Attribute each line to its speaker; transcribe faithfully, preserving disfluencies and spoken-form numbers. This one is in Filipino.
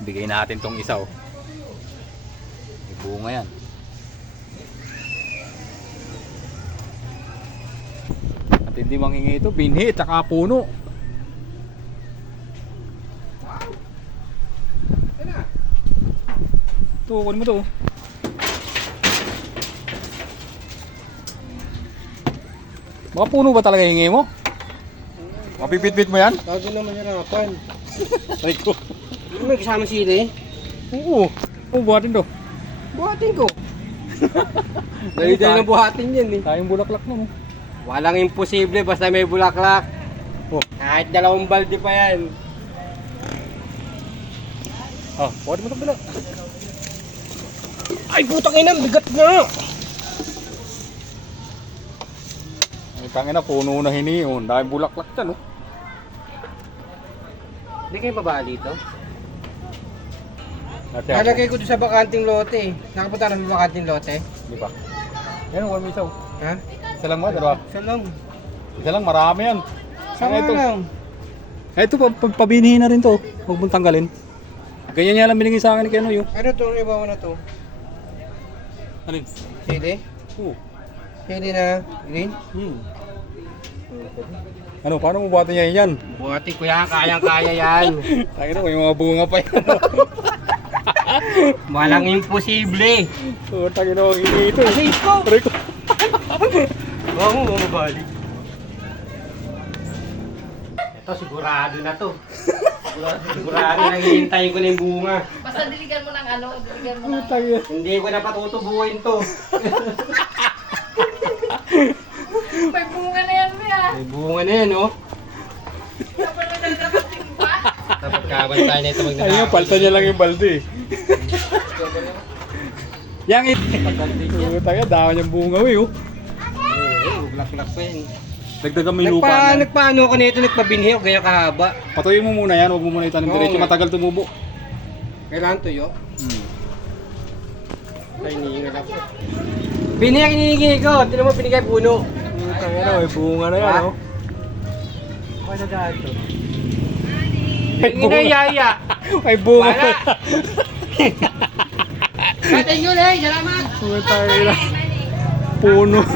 Speaker 1: Bigay natin tong isa oh. May bunga yan. At hindi manghingi ito, binhi at saka puno. Ito, kunin mo ito. Mga puno ba talaga hingi mo? Mapipit-pit mo yan?
Speaker 2: Bago naman hirapan.
Speaker 1: Ay ko.
Speaker 2: Hindi may kasama sili.
Speaker 1: Oo. Oo, buhatin to.
Speaker 2: Buhatin ko. Dali tayo ng buhatin yan eh.
Speaker 1: Tayong bulaklak na mo.
Speaker 2: Walang imposible basta may bulaklak.
Speaker 1: Oh.
Speaker 2: Kahit dalawang balde pa yan.
Speaker 1: Ah, buhatin mo ito pala.
Speaker 2: Ay putang ina, bigat nga.
Speaker 1: Ay tangina, puno na hiniyon. Dahil bulaklak dyan oh.
Speaker 2: Hindi kayo bababa dito?
Speaker 1: Ate ako.
Speaker 2: Nalagay ko doon sa bakanting lote eh. Nakapunta na sa bakanting lote?
Speaker 1: Di ba? Yan, one isaw.
Speaker 2: Ha?
Speaker 1: Isa lang ba? Dalawa?
Speaker 2: Isa lang.
Speaker 1: Isa lang, marami yan.
Speaker 2: Sama
Speaker 1: Ito.
Speaker 2: lang.
Speaker 1: Ito, pagpabinihin na rin to. Huwag mong tanggalin. Ganyan niya lang binigay sa akin ni Keno yun.
Speaker 2: Ano to? Ano iba mo na to?
Speaker 1: Alin?
Speaker 2: Sili?
Speaker 1: Oo.
Speaker 2: Sili na green?
Speaker 1: Hmm. Ano, paano mo buhatin niya yan?
Speaker 2: Buhatin ko yan, kayang-kaya yan.
Speaker 1: Tangina, may mga bunga pa yan.
Speaker 2: Walang imposible.
Speaker 1: Oo, tangina, ang ini ito.
Speaker 2: Aray ko!
Speaker 1: Aray ko.
Speaker 2: Oo, mo mabali. Ito sigurado na to. Sigurado, sigurado na hihintayin ko na yung bunga.
Speaker 3: Basta diligan mo ng ano, diligan mo ng...
Speaker 1: Tangina.
Speaker 2: Hindi ko na patutubuhin to.
Speaker 3: May bunga na yan, Mia.
Speaker 2: May bunga na yan, oh.
Speaker 3: Kapag may nagkakating pa.
Speaker 2: Dapat kabantay na ito
Speaker 1: Ay nga,
Speaker 2: magnanakaw.
Speaker 1: palta niya lang yung balde. Yang it. Oo, tangina, dami niyang bunga eh oh.
Speaker 2: Oo, black-black pa yan.
Speaker 1: Dagdagan mo yung lupa
Speaker 2: Nagpa,
Speaker 1: na.
Speaker 2: nagpaano ko nito, nagpabinhi o ganyan kahaba.
Speaker 1: Patuloy mo muna yan, huwag mo muna itanim
Speaker 2: Oo
Speaker 1: diretso,
Speaker 2: nga.
Speaker 1: matagal tumubo.
Speaker 2: Kailangan tuyo.
Speaker 1: Hmm.
Speaker 2: Ay, hinihingal ako. Binhi ang hinihingi ko. Tinan mo, binigay puno.
Speaker 1: Tangina, may bunga na yan
Speaker 2: Ha?
Speaker 1: oh.
Speaker 2: Ano dahil to?
Speaker 1: May
Speaker 2: Hingin na yaya.
Speaker 1: May bunga
Speaker 2: Wala.
Speaker 1: pa.
Speaker 2: Thank you, Lay. Salamat.
Speaker 1: Tangina. Puno.